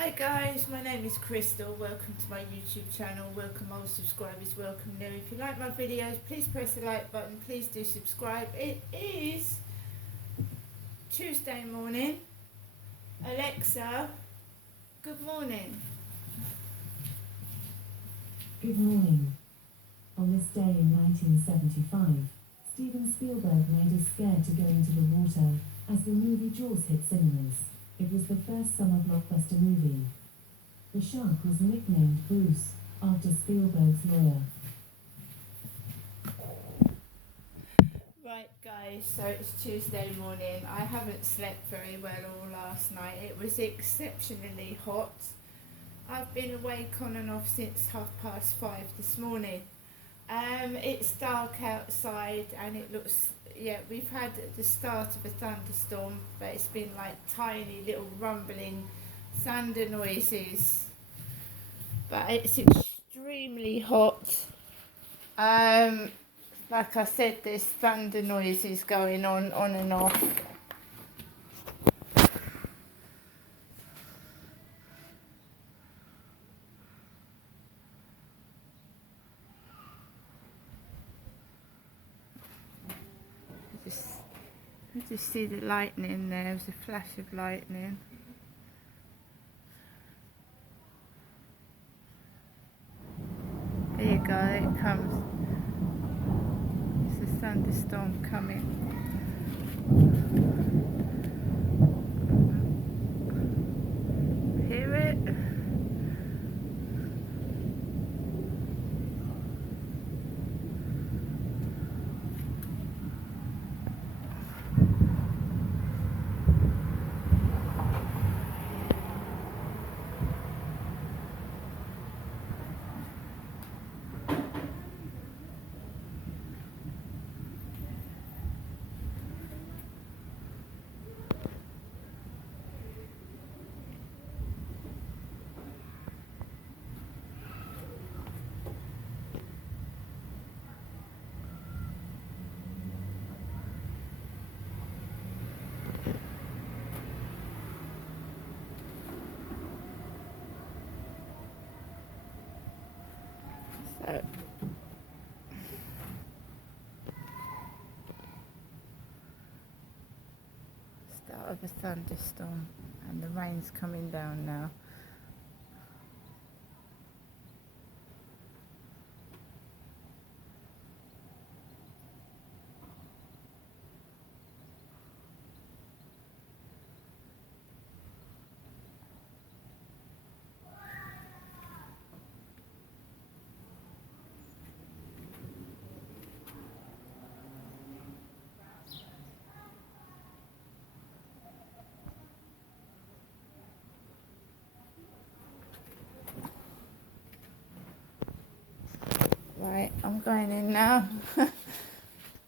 Hi guys, my name is Crystal. Welcome to my YouTube channel. Welcome old subscribers, welcome new. If you like my videos, please press the like button. Please do subscribe. It is Tuesday morning. Alexa, good morning. Good morning. On this day in 1975, Steven Spielberg made us scared to go into the water as the movie Jaws hit cinemas. It was the first summer blockbuster movie. The shark was nicknamed Bruce, after Spielberg's lawyer. Right guys, so it's Tuesday morning. I haven't slept very well all last night. It was exceptionally hot. I've been awake on and off since 5:30 this morning. It's dark outside and it looks, we've had the start of a thunderstorm, but it's been like tiny little rumbling thunder noises. But it's extremely hot. Like I said, there's thunder noises going on and off. I just see the lightning there. There's a flash of lightning. There you go, it comes. It's a thunderstorm coming. Hear it? So, start of a thunderstorm, and the rain's coming down now. Right, I'm going in now.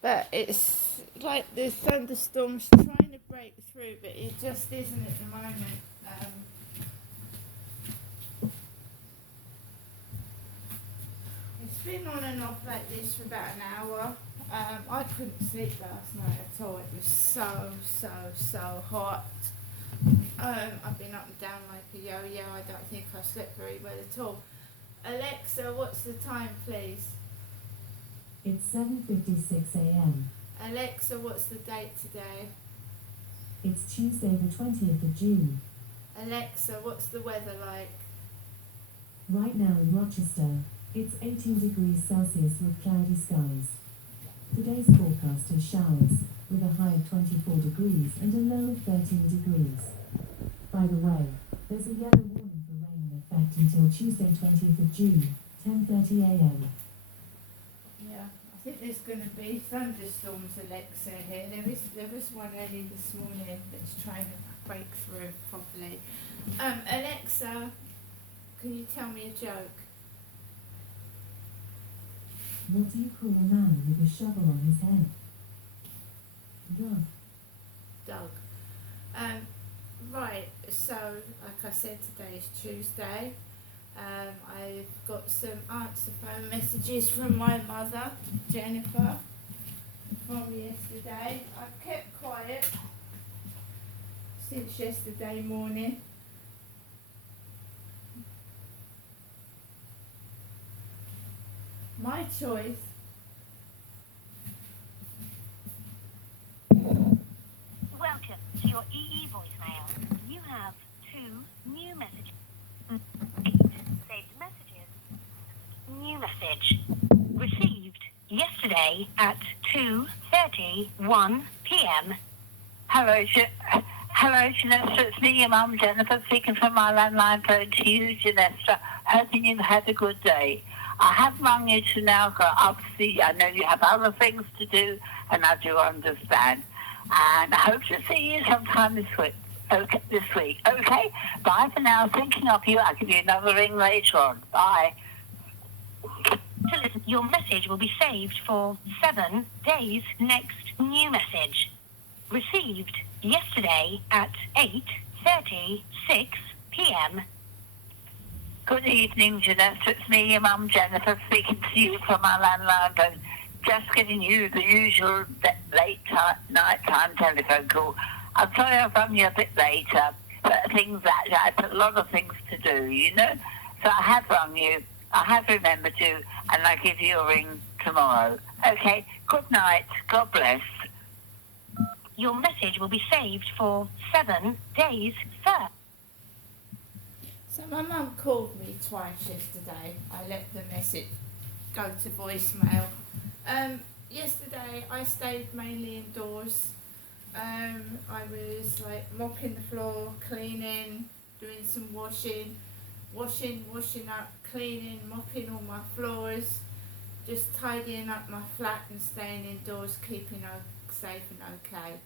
But it's like the thunderstorm's trying to break through, but it just isn't at the moment. It's been on and off like this for about an hour. I couldn't sleep last night at all. It was so hot. I've been up and down like a yo-yo. I don't think I slept very well at all. Alexa, what's the time, please? It's 7:56 a.m. Alexa, what's the date today? It's Tuesday the 20th of June. Alexa, what's the weather like? Right now in Rochester, it's 18 degrees Celsius with cloudy skies. Today's forecast is showers, with a high of 24 degrees and a low of 13 degrees. By the way, there's a yellow warning for rain in effect until Tuesday 20th of June, 10:30 a.m. Yeah, I think there's going to be thunderstorms, Alexa, here. There was one early this morning that's trying to break through properly. Alexa, can you tell me a joke? What do you call a man with a shovel on his head? Doug. Doug. Right, so like I said, today is Tuesday. I've got some answer phone messages from my mother, Jennifer, from yesterday. I've kept quiet since yesterday morning. My choice. Welcome to your EE voicemail. You have 2 new messages. 8 saved messages. New message. Received yesterday at 2:31 p.m. Hello, Janessa. It's me, your mum, Jennifer, speaking from my landline phone to you, Janessa. Hoping you've had a good day. I have rung you to now go. Obviously, I know you have other things to do, and I do understand. And I hope to see you sometime this week. Okay? Bye for now. Thinking of you. I'll give you another ring later on. Bye. To listen, your message will be saved for 7 days. Next new message. Received yesterday at 8:36 p.m. Good evening, Janessa. It's me, your mum, Jennifer, speaking to you from my landline phone. Just giving you the usual night-time telephone call. I'm sorry I've rung you a bit later, but I have a lot of things to do, you know? So I have rung you, I have remembered you, and I'll give you a ring tomorrow. Okay, good night. God bless. Your message will be saved for 7 days. Sir. So my mum called me twice yesterday. I let the message go to voicemail. Yesterday I stayed mainly indoors. I was like mopping the floor, cleaning, doing some washing up, cleaning, mopping all my floors, just tidying up my flat and staying indoors, keeping safe and okay.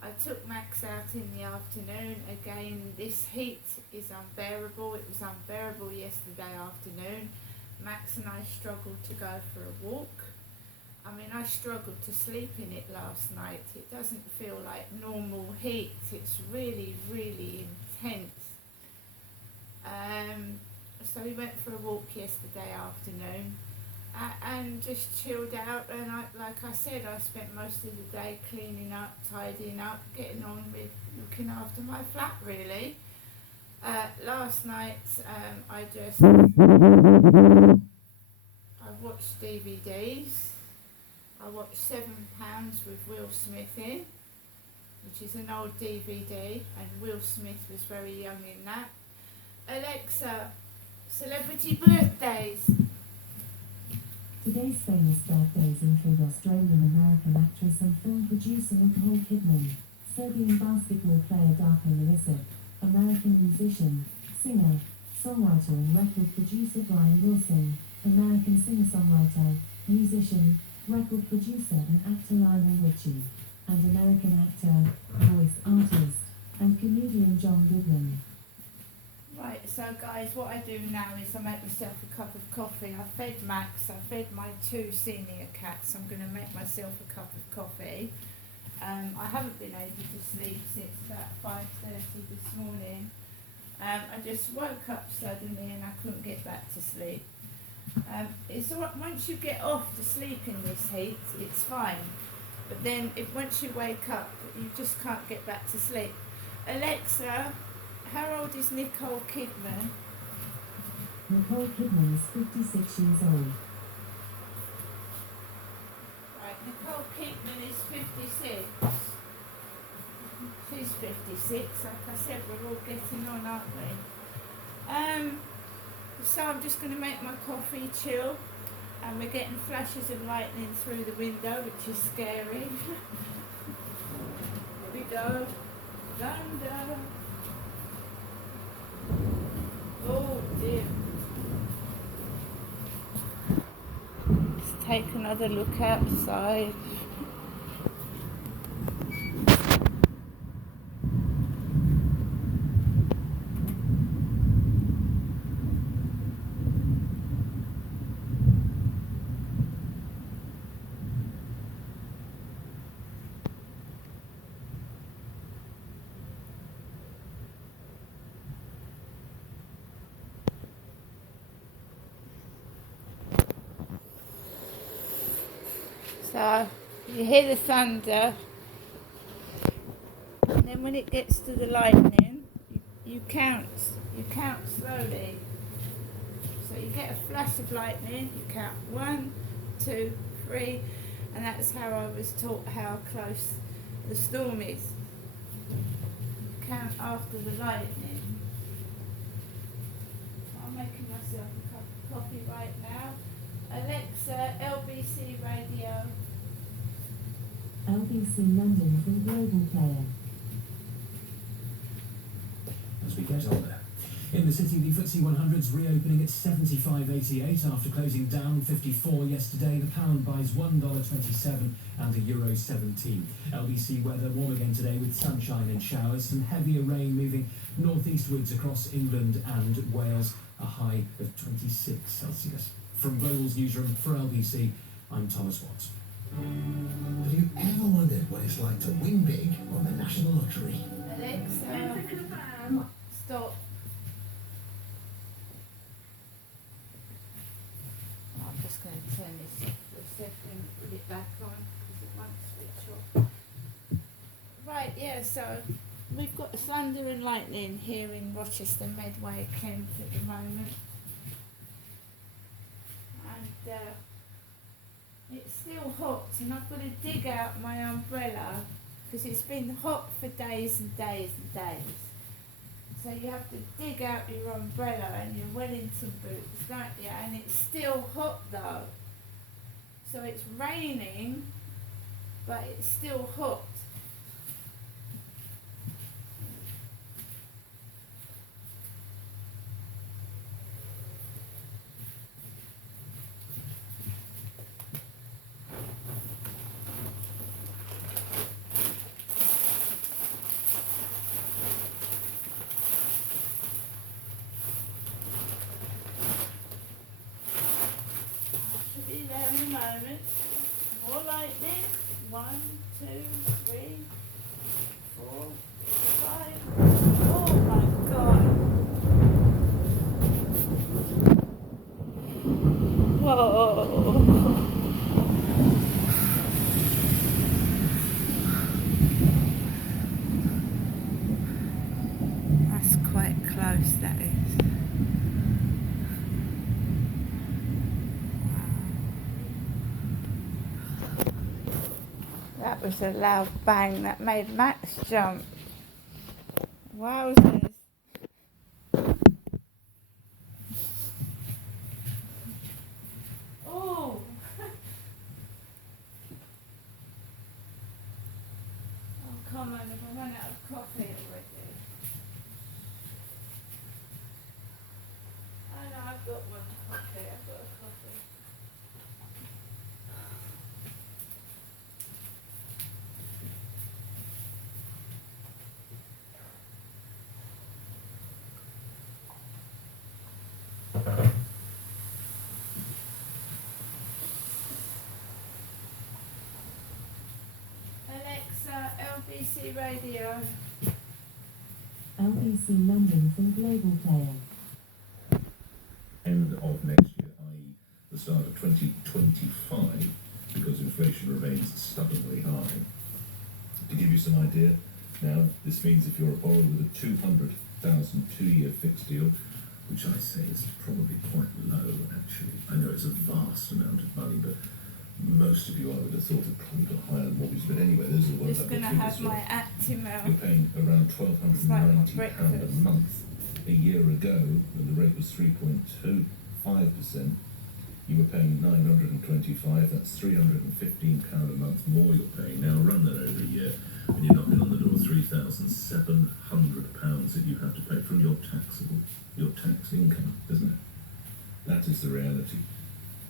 I took Max out in the afternoon. Again, this heat is unbearable. It was unbearable yesterday afternoon. Max and I struggled to go for a walk. I mean, I struggled to sleep in it last night. It doesn't feel like normal heat. It's really, really intense. So we went for a walk yesterday afternoon and just chilled out. And like I said, I spent most of the day cleaning up, tidying up, getting on with looking after my flat, really. Last night, I watched DVDs. I watched £7 with Will Smith in, which is an old DVD, and Will Smith was very young in that. Alexa, celebrity birthdays. Today's famous birthdays include Australian-American actress and film producer Nicole Kidman, Serbian basketball player Darko Milicic, American musician, singer, songwriter and record producer Brian Wilson, American singer-songwriter, musician, record producer and actor Lionel Richie, and American actor, voice artist, and comedian John Goodman. Right, so guys, what I do now is I make myself a cup of coffee. I fed Max, I fed my 2 senior cats. I'm going to make myself a cup of coffee. I haven't been able to sleep since about 5:30 this morning. I just woke up suddenly and I couldn't get back to sleep. It's all right, once you get off to sleep in this heat, it's fine. But then once you wake up, you just can't get back to sleep. Alexa, how old is Nicole Kidman? Nicole Kidman is 56 years old. Right, Nicole Kidman is 56. She's 56, like I said, we're all getting on, aren't we? So I'm just going to make my coffee chill, and we're getting flashes of lightning through the window, which is scary. Here we go. Thunder. Oh dear. Let's take another look outside. So you hear the thunder, and then when it gets to the lightning, you count slowly. So you get a flash of lightning, you count 1, 2, 3, and that's how I was taught how close the storm is. You count after the lightning. I'm making myself a cup of coffee right now. Alexa, LBC radio. LBC London from Global Player. As we get older. In the city, the FTSE 100's reopening at 75.88 after closing down 54 yesterday. The pound buys $1.27 and the euro 17. LBC weather warm again today with sunshine and showers. Some heavier rain moving northeastwards across England and Wales. A high of 26 Celsius. From Global's newsroom for LBC, I'm Thomas Watts. Have you ever wondered what it's like to win big on the National Lottery? Alexa, stop. I'm just going to turn this off for a second and put it back on because it won't switch off. Right, yeah, so we've got thunder and lightning here in Rochester, Medway, Kent at the moment. And it's still hot and I've got to dig out my umbrella because it's been hot for days and days and days. So you have to dig out your umbrella and your Wellington boots, don't you? And it's still hot though. So it's raining, but it's still hot. Be there in a moment. More lightning. 1, 2, 3, 4, 5. Oh my god. Whoa. That's quite close, that is. That was a loud bang that made Max jump. Wowzers. Oh! Oh, come on, if I run out of coffee already. Oh no, I've got one coffee, I've got a coffee. Alexa, LBC radio. LBC London from Global Player. End of next year, i.e. the start of 2025, because inflation remains stubbornly high. To give you some idea, now this means if you're a borrower with a 200,000 two-year fixed deal, which I say is probably quite low actually. I know it's a vast amount of money, but most of you I would have thought have probably got higher mortgages. But anyway, those are the ones Just I've going got to have figures for. my Actimel. You're paying around £1,290 a breakfast. month. A year ago, when the rate was 3.25%, you were paying £925. That's £315 a month more you're paying. Now run that over a year, and you're knocking on the door £3,700 that you have to pay from your tax income, isn't it? That is the reality.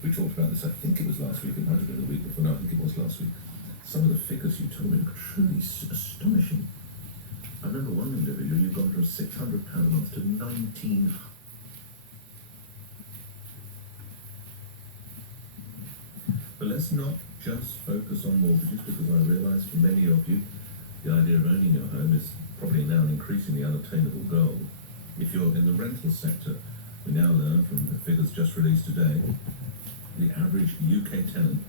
We talked about this, I think it was last week, it might have been the week before, no, I think it was last week. Some of the figures you told me were truly astonishing. I remember one individual, you've gone from £600 a month to £1,900. But let's not just focus on mortgages, because I realise for many of you, the idea of owning your home is probably now an increasingly unattainable goal. If you're in the rental sector, we now learn from the figures just released today, the average UK tenant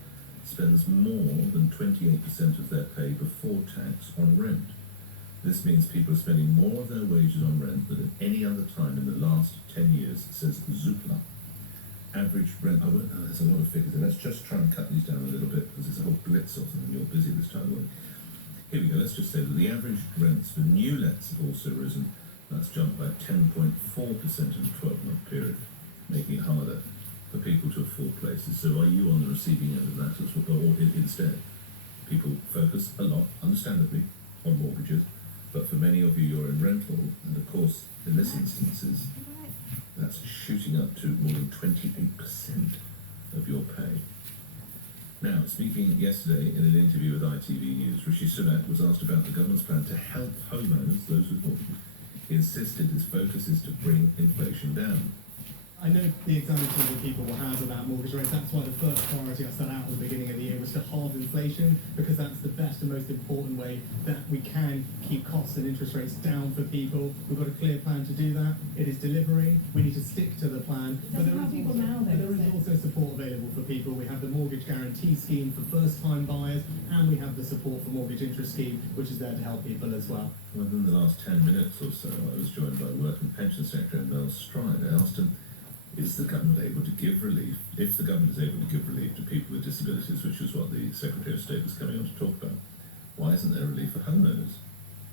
spends more than 28% of their pay before tax on rent. This means people are spending more of their wages on rent than at any other time in the last 10 years, says Zoopla. average rent. There's a lot of figures, and let's just try and cut these down a little bit because there's a whole blitz of them, and you're busy this time of week. Here we go. Let's just say that the average rents for new lets have also risen. That's jumped by 10.4% in a 12-month period, making it harder for people to afford places. So are you on the receiving end of that as well? Or instead, people focus a lot, understandably, on mortgages, but for many of you, you're in rental, and of course, in this instance, that's shooting up to more than 28% of your pay. Now, speaking yesterday in an interview with ITV News, Rishi Sunak was asked about the government's plan to help homeowners, those with mortgages. He insisted his focus is to bring inflation down. I know the anxiety that people will have about mortgage rates. That's why the first priority I set out at the beginning of the year was to halve inflation, because that's the best and most important way that we can keep costs and interest rates down for people. We've got a clear plan to do that. It is delivering. We need to stick to the plan. But there is also support available for people. We have the mortgage guarantee scheme for first-time buyers, and we have the support for mortgage interest scheme, which is there to help people as well. Within the last 10 minutes or so, I was joined by Work and Pension Secretary Mel Stride. I asked him, is the government able to give relief, if the government is able to give relief to people with disabilities, which is what the Secretary of State was coming on to talk about, why isn't there relief for homeowners?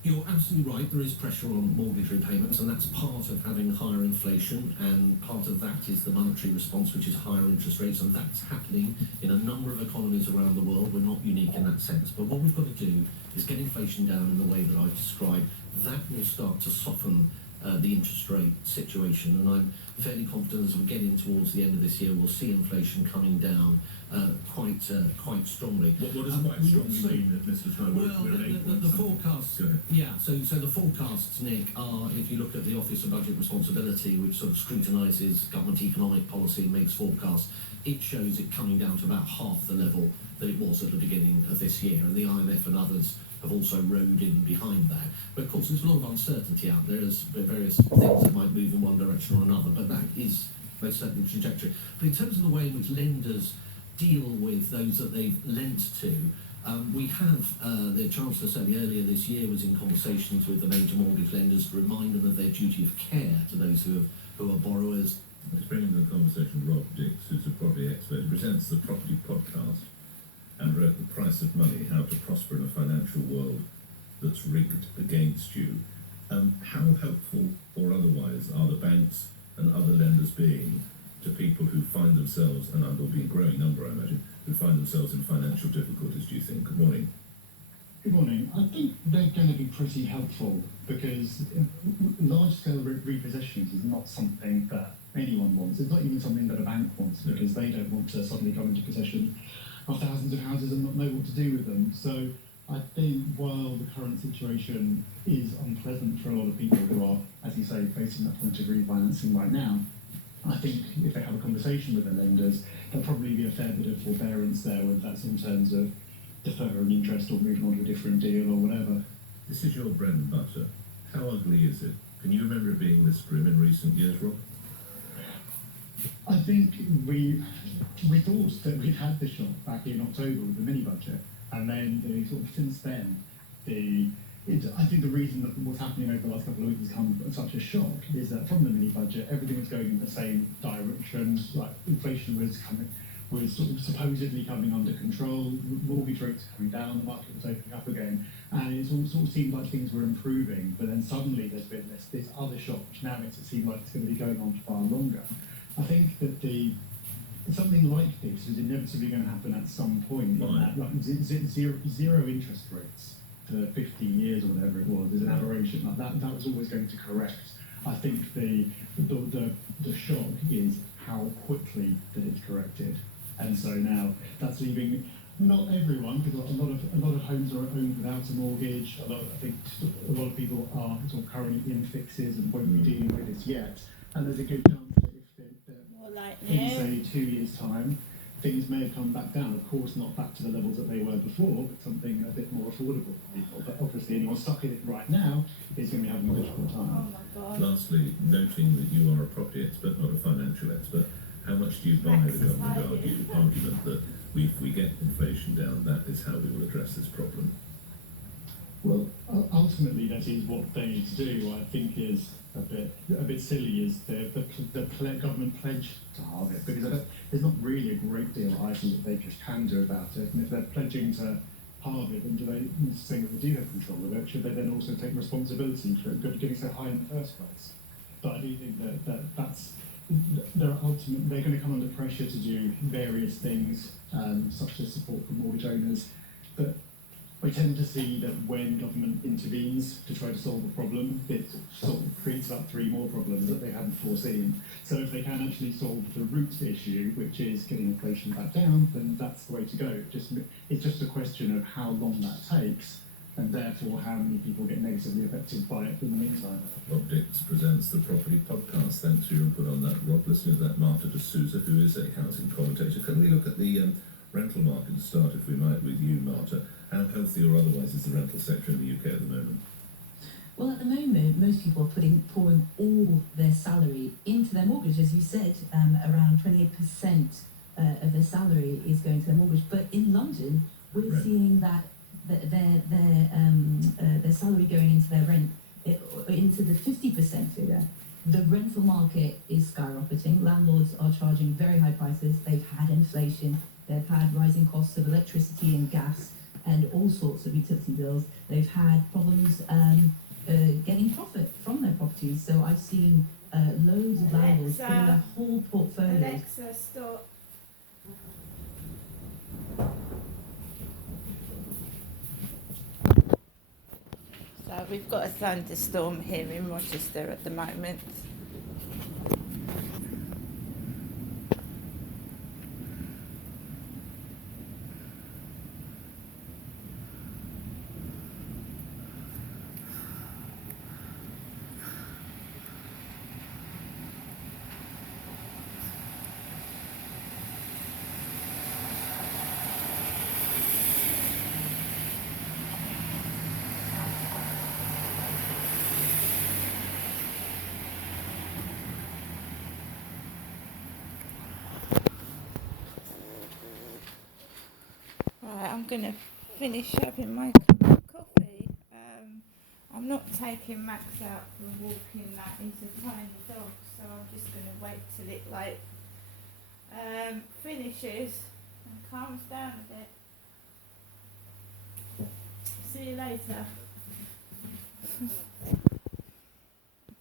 You're absolutely right, there is pressure on mortgage repayments, and that's part of having higher inflation, and part of that is the monetary response, which is higher interest rates, and that's happening in a number of economies around the world. We're not unique in that sense, but what we've got to do is get inflation down in the way that I've described. That will start to soften the interest rate situation, and I'm fairly confident as we get in towards the end of this year, we'll see inflation coming down quite strongly. What does quite strongly mean, Mr. Stride? Well, the forecasts, yeah, so the forecasts, Nick, are, if you look at the Office of Budget Responsibility, which sort of scrutinises government economic policy and makes forecasts, it shows it coming down to about half the level that it was at the beginning of this year, and the IMF and others have also rode in behind that. But of course, there's a lot of uncertainty out there. There's various things that might move in one direction or another, but that is most certainly the trajectory. But in terms of the way in which lenders deal with those that they've lent to, we have, the Chancellor certainly earlier this year was in conversations with the major mortgage lenders to remind them of their duty of care to those who are borrowers. Let's bring into the conversation Rob Dix, who's a property expert, who presents the Property Podcast and wrote The Price of Money, How to Prosper in a Financial World That's Rigged Against You. How helpful or otherwise are the banks and other lenders being to people who find themselves, and there'll be a growing number I imagine, who find themselves in financial difficulties, do you think? Good morning. Good morning. I think they're going to be pretty helpful, because large-scale repossessions is not something that anyone wants. It's not even something that a bank wants, because they don't want to suddenly come into possession of thousands of houses and not know what to do with them. So I think while the current situation is unpleasant for a lot of people who are, as you say, facing that point of refinancing right now, I think if they have a conversation with the lenders, there'll probably be a fair bit of forbearance there, whether that's in terms of deferring interest or moving on to a different deal or whatever. This is your bread and butter. How ugly is it? Can you remember it being this grim in recent years, Rob? I think we thought that we'd had the shock back in October with the mini budget, and then sort of since then, I think the reason that what's happening over the last couple of weeks has come as such a shock is that from the mini budget, everything was going in the same direction. Like inflation was sort of supposedly coming under control, mortgage rates were coming down, the market was opening up again, and it sort of seemed like things were improving. But then suddenly there's been this other shock, which now makes it seem like it's going to be going on for far longer. I think that something like this is inevitably going to happen at some point. Like zero interest rates for 15 years or whatever it was is an aberration. Like that was always going to correct. I think the shock is how quickly that it's corrected, and so now that's leaving not everyone, because a lot of homes are owned without a mortgage. I think a lot of people are sort of currently in fixes and won't be dealing with this yet. And there's a good chance that in say 2 years' time, things may have come back down. Of course, not back to the levels that they were before, but something a bit more affordable for people. But obviously, anyone stuck in it right now is going to be having a difficult time. Oh my God. Lastly, noting that you are a property expert, not a financial expert, how much do you buy the government argument that if we get inflation down, that is how we will address this problem? Well, ultimately, that is what they need to do. What I think is a bit silly is the government pledge to halve it, because there's not really a great deal I think that they can do about it. And if they're pledging to halve it, then do they saying that they do have control of it? Should they then also take responsibility for it getting so high in the first place? But I do think that's they're going to come under pressure to do various things, such as support for mortgage owners. But we tend to see that when government intervenes to try to solve a problem, it sort of creates about 3 more problems that they hadn't foreseen. So if they can actually solve the root issue, which is getting inflation back down, then that's the way to go. It's just a question of how long that takes, and therefore how many people get negatively affected by it in the meantime. Rob Dix presents the Property Podcast. Thanks for your input on that, Rob. Listening to that, Marta de Souza, who is a housing commentator. Can we look at the rental market to start, if we might, with you, Marta? How healthy or otherwise is the rental sector in the UK at the moment? Well, at the moment, most people are pouring all their salary into their mortgage. As you said, around 28% of their salary is going to their mortgage. But in London, we're seeing that their salary going into their rent, into the 50% figure. The rental market is skyrocketing. Landlords are charging very high prices. They've had inflation. They've had rising costs of electricity and gas and all sorts of utility bills. They've had problems getting profit from their properties. So I've seen loads of landlords putting their whole portfolio. Alexa, stop. So we've got a thunderstorm here in Rochester at the moment. Right, I'm going to finish having my cup of coffee. I'm not taking Max out for walking that. He's a tiny dog, so I'm just going to wait till it finishes and calms down a bit. See you later.